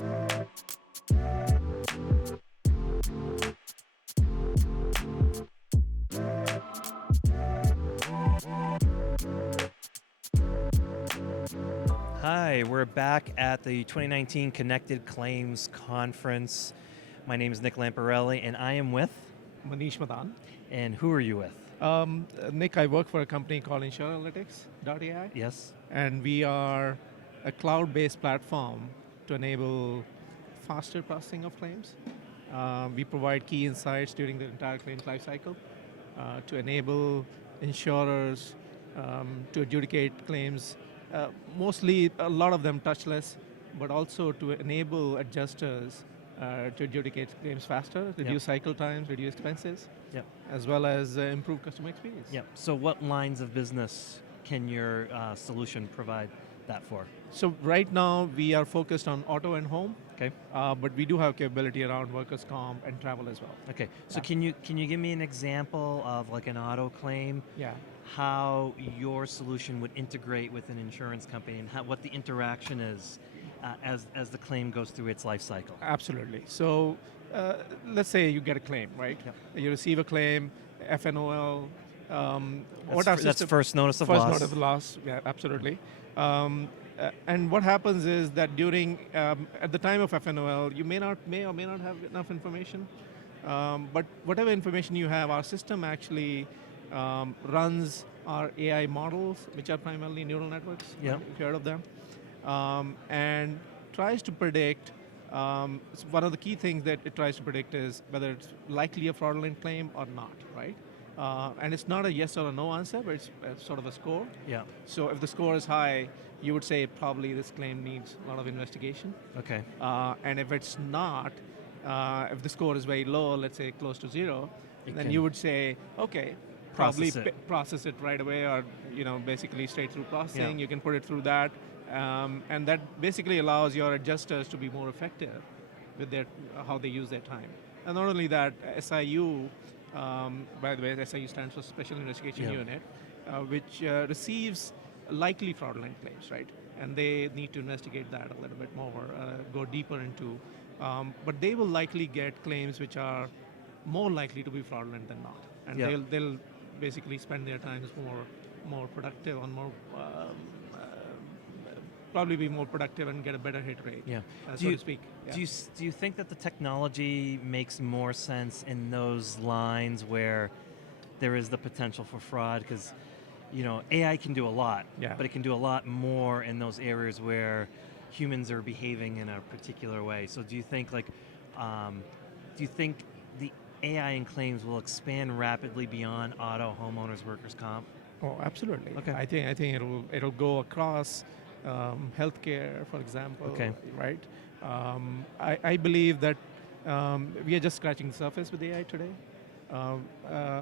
Hi, we're back at the 2019 Connected Claims Conference. My name is Nick Lamparelli, and I am with... Maneesh, Madan. And who are you with? Nick, I work for a company called InsurAnalytics.ai. Yes. And we are a cloud-based platform to enable faster processing of claims. We provide key insights during the entire claims lifecycle to enable insurers to adjudicate claims, mostly a lot of them touchless, but also to enable adjusters to adjudicate claims faster, reduce cycle times, reduce expenses, as well as improve customer experience. So what lines of business can your solution provide that for? So right now we are focused on auto and home. Okay. But we do have capability around workers' comp and travel as well. Okay. So can you give me an example of like an auto claim? Yeah. How your solution would integrate with an insurance company and what the interaction is as the claim goes through its life cycle? Absolutely. So let's say you get a claim, right? You receive a claim, FNOL. That's first notice of loss. First notice of loss, yeah, absolutely. And what happens is that during, at the time of FNOL, you may or may not have enough information, but whatever information you have, our system actually runs our AI models, which are primarily neural networks, if you heard of them, and tries to predict, one of the key things that it tries to predict is whether it's likely a fraudulent claim or not, right? And it's not a yes or a no answer, but it's sort of a score. Yeah. So if the score is high, you would say probably this claim needs a lot of investigation. Okay. And if it's not, if the score is very low, let's say close to zero, then you would say, okay, probably process it right away, or basically straight through processing. You can put it through that, and that basically allows your adjusters to be more effective with how they use their time. And not only that, SIU. By the way, SIU stands for Special Investigation Unit, which receives likely fraudulent claims, right? And they need to investigate that a little bit more, go deeper into. But they will likely get claims which are more likely to be fraudulent than not. And they'll basically spend their time more productive on more. Probably be more productive and get a better hit rate, so to speak. Do you think that the technology makes more sense in those lines where there is the potential for fraud? Because AI can do a lot, but it can do a lot more in those areas where humans are behaving in a particular way. So do you think the AI in claims will expand rapidly beyond auto, homeowners, workers' comp? Oh, absolutely. Okay. I think it'll go across. Healthcare, for example, right? I believe that we are just scratching the surface with AI today.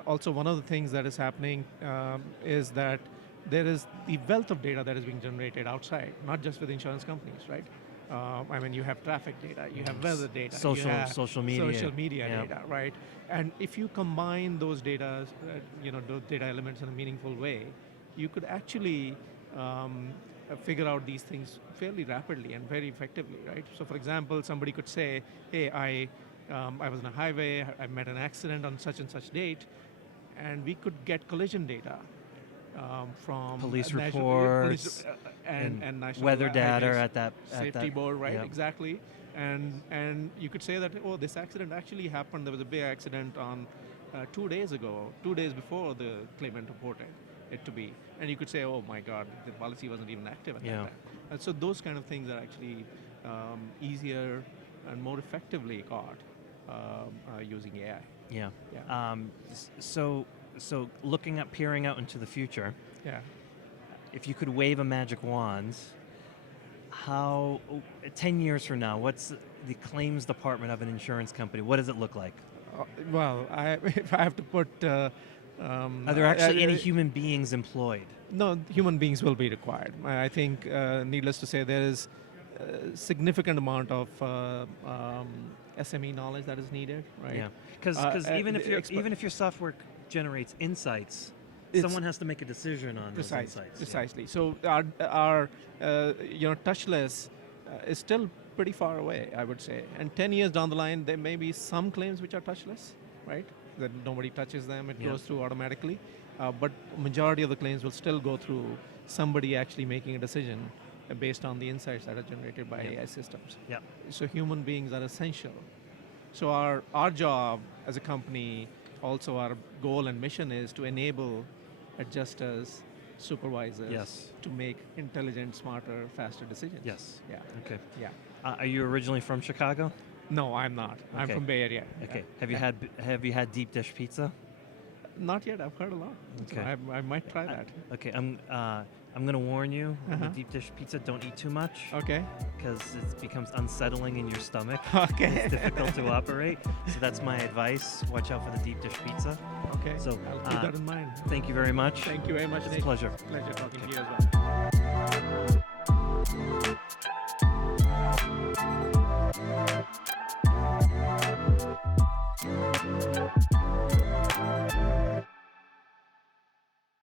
Also, one of the things that is happening is that there is the wealth of data that is being generated outside, not just with insurance companies, right? I mean, you have traffic data, you have weather data, social media data, right? And if you combine those data, those data elements in a meaningful way, you could actually figure out these things fairly rapidly and very effectively, right? So for example, somebody could say, hey, I was on a highway, I met an accident on such and such date, and we could get collision data from police reports and national weather data at that safety board, right? Exactly. And you could say that, oh, this accident actually happened, there was a big accident on 2 days ago, 2 days before the claimant reported it to be. And you could say, oh my God, the policy wasn't even active at that time. And so those kind of things are actually easier and more effectively caught using AI. So peering out into the future, if you could wave a magic wand, 10 years from now, what's the claims department of an insurance company, what does it look like? Well, if I have to put... are there actually any human beings employed? No, human beings will be required. I think, needless to say, there is a significant amount of SME knowledge that is needed, right? Yeah, because even if your software generates insights, someone has to make a decision on those insights. Precisely. So our touchless is still pretty far away, I would say. And 10 years down the line, there may be some claims which are touchless, right? That nobody touches them, it goes through automatically. But majority of the claims will still go through somebody actually making a decision based on the insights that are generated by AI systems. So human beings are essential. So our job as a company, also our goal and mission is to enable adjusters, supervisors to make intelligent, smarter, faster decisions. Yeah. Okay. Yeah. Are you originally from Chicago? No, I'm not. Okay. I'm from Bay Area. Okay. Have you had deep dish pizza? Not yet. I've heard a lot. Okay. So I might try that. Okay. I'm going to warn you. The deep dish pizza, don't eat too much. Okay. Because it becomes unsettling in your stomach. Okay. It's difficult to operate. So that's my advice. Watch out for the deep dish pizza. Okay. So I'll keep that in mind. Thank you very much. Thank you very much. It's a pleasure. Pleasure talking to you as well.